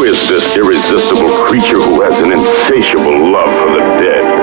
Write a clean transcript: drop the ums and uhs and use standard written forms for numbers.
Who is this irresistible creature who has an insatiable love for the dead?